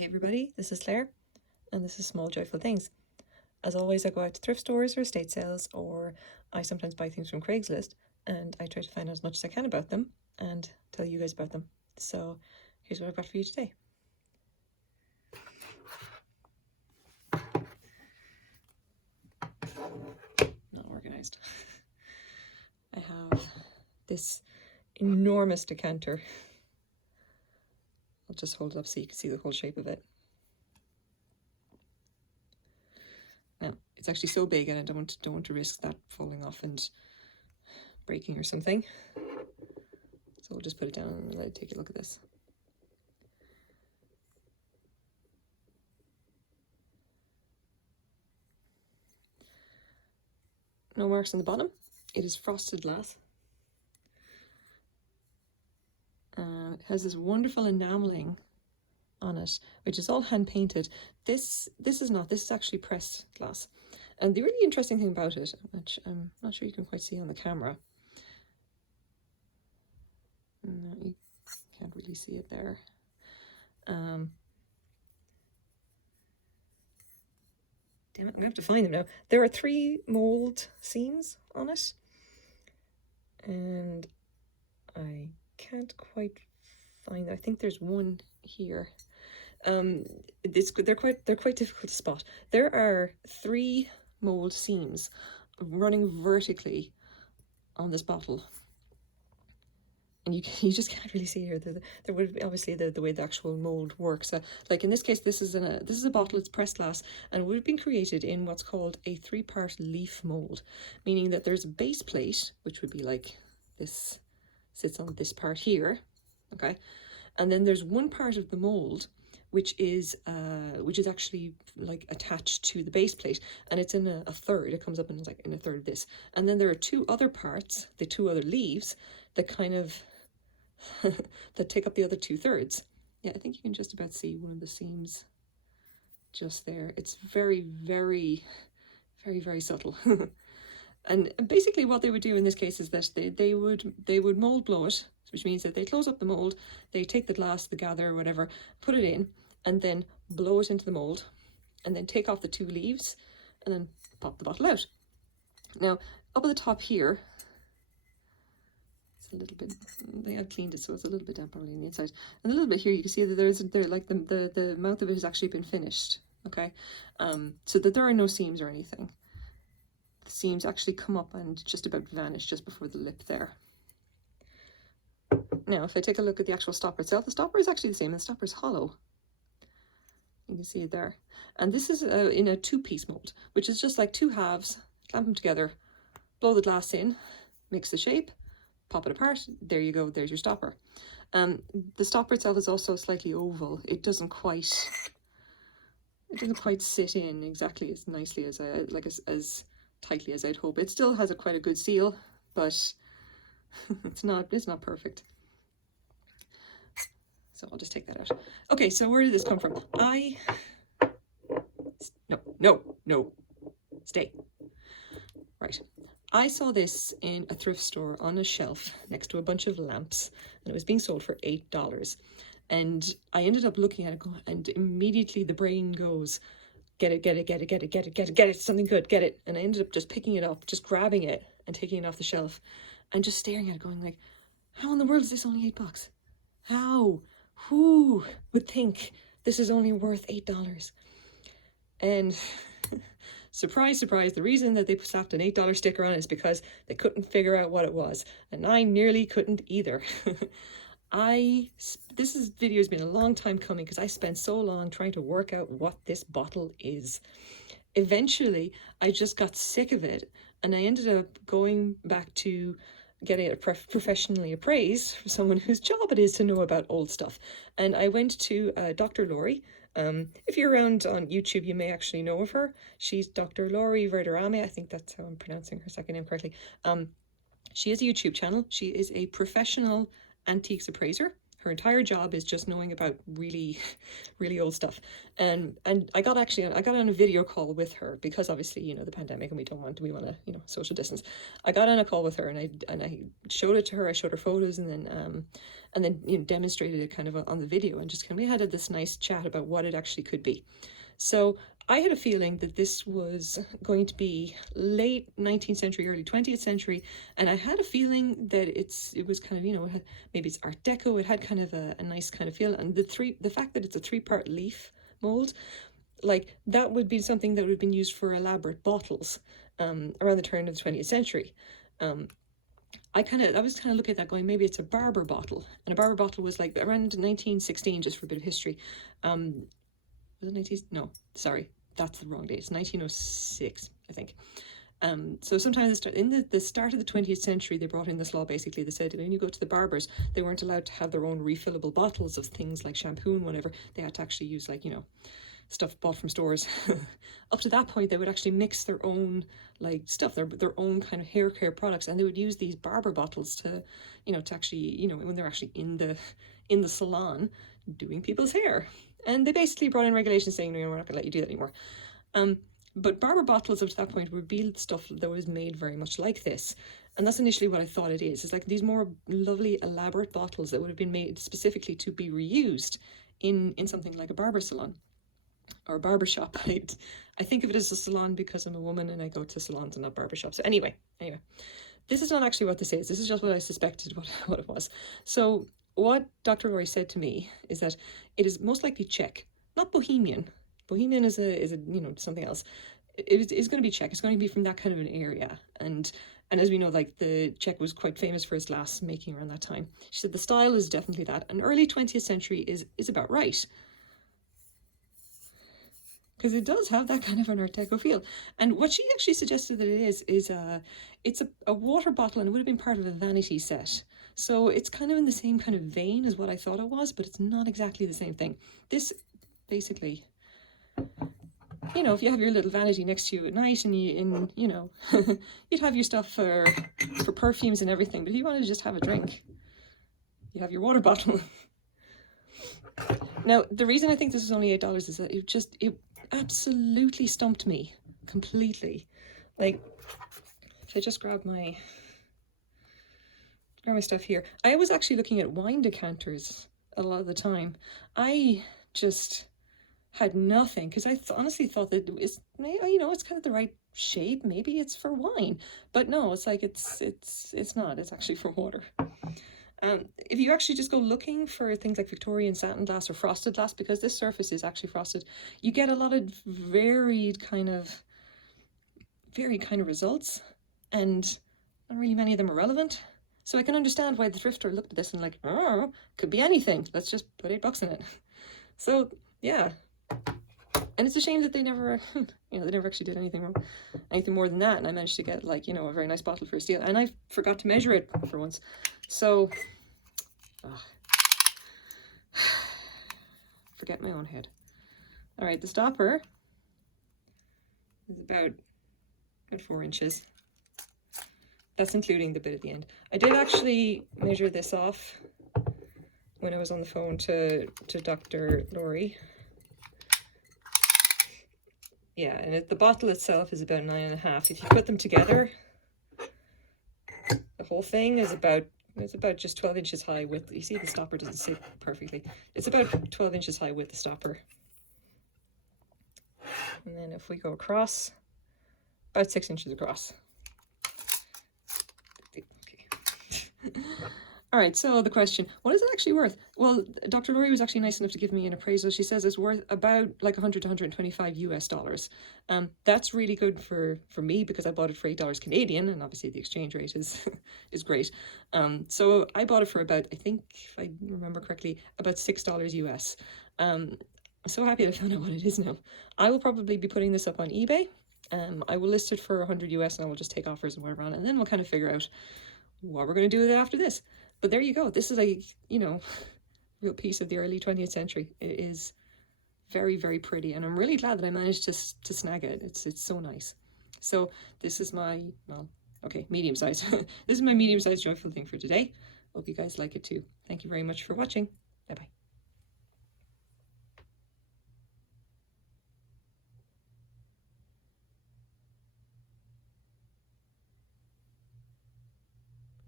Hey everybody, this is Claire, and this is Small Joyful Things. As always, I go out to thrift stores or estate sales, or I sometimes buy things from Craigslist, and I try to find out as much as I can about them and tell you guys about them. So here's what I've got for you today. Not organized. I have this enormous decanter. I'll just hold it up so you can see the whole shape of it. Now, it's actually so big and I don't want to risk that falling off and breaking or something. So we'll just put it down and let it take a look at this. No marks on the bottom. It is frosted glass. It has this wonderful enameling on it, which is all hand painted. This is not. This is actually pressed glass. And the really interesting thing about it, which I'm not sure you can quite see on the camera. No, you can't really see it there. Damn it, I'm gonna have to find them now. There are 3 mold seams on it, and I can't quite find. I think there's one here. They're quite difficult to spot. There are 3 mold seams running vertically on this bottle, and you just can't really see here. There would be obviously the way the actual mold works. Like in this case, this is a bottle. It's pressed glass, and would have been created in what's called a 3-part leaf mold, meaning that there's a base plate, which would be like this, sits on this part here, okay, and then there's one part of the mold which is actually like attached to the base plate, and it's in a third. It comes up in like in a third of this, and then there are 2 other parts, the 2 other leaves that kind of that take up the other 2/3. Yeah, I think you can just about see one of the seams just there. It's very, very, very, very subtle. And basically what they would do in this case is that they would mold blow it, which means that they close up the mold, they take the glass, the gather or whatever, put it in, and then blow it into the mold, and then take off the 2 leaves, and then pop the bottle out. Now, up at the top here, it's a little bit, they had cleaned it, so it's a little bit damp probably on the inside. And a little bit here, you can see that the mouth of it has actually been finished, okay? So that there are no seams or anything. The seams actually come up and just about vanish just before the lip there. Now, if I take a look at the actual stopper itself, the stopper is actually the same, and the stopper is hollow. You can see it there. And this is in a 2-piece mold, which is just like 2 halves, clamp them together, blow the glass in, mix the shape, pop it apart, there you go, there's your stopper. The stopper itself is also slightly oval. It doesn't quite sit in exactly as nicely as as tightly as I'd hope. It still has quite a good seal, but it's not perfect. So I'll just take that out. Okay, so where did this come from? No, stay. Right. I saw this in a thrift store on a shelf next to a bunch of lamps, and it was being sold for $8. And I ended up looking at it, and immediately the brain goes, get it, something good, get it. And I ended up just picking it up, just grabbing it and taking it off the shelf and just staring at it going like, how in the world is this only $8? How? Who would think this is only worth $8? And surprise, surprise, the reason that they slapped an $8 sticker on it is because they couldn't figure out what it was. And I nearly couldn't either. This video has been a long time coming because I spent so long trying to work out what this bottle is. Eventually, I just got sick of it, and I ended up going back to getting it professionally appraised for someone whose job it is to know about old stuff. And I went to Dr. Laurie. If you're around on YouTube, you may actually know of her. She's Dr. Laurie Verderame. I think that's how I'm pronouncing her second name correctly. She has a YouTube channel. She is a professional antiques appraiser. Her entire job is just knowing about really, really old stuff. And I got on a video call with her because obviously, you know, the pandemic and we want to, you know, social distance. I got on a call with her and I showed it to her. I showed her photos and then you know, demonstrated it kind of on the video, and just kind of we had this nice chat about what it actually could be. So I had a feeling that this was going to be late 19th century, early 20th century, and I had a feeling that it was kind of, you know, maybe it's Art Deco. It had kind of a nice kind of feel, and the fact that it's a 3-part leaf mold, like that would be something that would have been used for elaborate bottles around the turn of the 20th century. I was kind of looking at that going, maybe it's a Barber bottle, and a Barber bottle was like around 1916, just for a bit of history. Was it 19? No, sorry. That's the wrong date. It's 1906, I think. So sometime in the start of the 20th century, they brought in this law. Basically, they said when you go to the barbers, they weren't allowed to have their own refillable bottles of things like shampoo and whatever. They had to actually use, like, you know, stuff bought from stores. Up to that point, they would actually mix their own like stuff, their own kind of hair care products, and they would use these barber bottles to, you know, to actually, you know, when they're actually in the salon doing people's hair. And they basically brought in regulations saying, no, we're not going to let you do that anymore. But barber bottles up to that point would be stuff that was made very much like this. And that's initially what I thought it is. It's like these more lovely, elaborate bottles that would have been made specifically to be reused in something like a barber salon or a barber shop. I think of it as a salon because I'm a woman and I go to salons and not barber shops. So anyway, this is not actually what this is. This is just what I suspected what it was. So what Dr. Rory said to me is that it is most likely Czech, not Bohemian. Bohemian is a you know, something else. It's going to be Czech. It's going to be from that kind of an area. And as we know, like the Czech was quite famous for its glass making around that time. She said the style is definitely that. And early 20th century is about right. Because it does have that kind of an Art Deco feel. And what she actually suggested that it is it's a water bottle, and it would have been part of a vanity set. So it's kind of in the same kind of vein as what I thought it was, but it's not exactly the same thing. This basically, you know, if you have your little vanity next to you at night and you know, you'd have your stuff for perfumes and everything, but if you wanted to just have a drink, you have your water bottle. Now, the reason I think this is only $8 is that it absolutely stumped me completely. Like, if I just grab my stuff here. I was actually looking at wine decanters a lot of the time. I just had nothing because I honestly thought that it's, you know, it's kind of the right shape. Maybe it's for wine, but no, it's like it's not. It's actually for water. If you actually just go looking for things like Victorian satin glass or frosted glass, because this surface is actually frosted, you get a lot of varied kind of results, and not really many of them are relevant. So I can understand why the thrifter looked at this and like, oh, could be anything. Let's just put $8 in it. So yeah, and it's a shame that they never, you know, they never actually did anything more than that. And I managed to get, like, you know, a very nice bottle for a steal, and I forgot to measure it for once. So, forget my own head. All right, the stopper is about 4 inches. That's including the bit at the end. I did actually measure this off when I was on the phone to Dr. Laurie. Yeah, and the bottle itself is about 9.5. If you put them together, the whole thing is about just 12 inches high with, you see the stopper doesn't sit perfectly. It's about 12 inches high with the stopper. And then if we go across, about 6 inches across. All right, so the question, what is it actually worth? Well, Dr. Laurie was actually nice enough to give me an appraisal. She says it's worth about like $100 to $125 US. That's really good for me because I bought it for $8 Canadian, and obviously the exchange rate is great. So I bought it for about, I think, if I remember correctly, about $6 US. I'm so happy that I found out what it is now. I will probably be putting this up on eBay. I will list it for 100 US, and I will just take offers and whatever on it, and then we'll kind of figure out what we're going to do with it after this. But there you go. This is a, you know, real piece of the early 20th century. It is very, very pretty, and I'm really glad that I managed to snag it. It's so nice. So this is my, well, okay, medium size. This is my medium size joyful thing for today. Hope you guys like it too. Thank you very much for watching.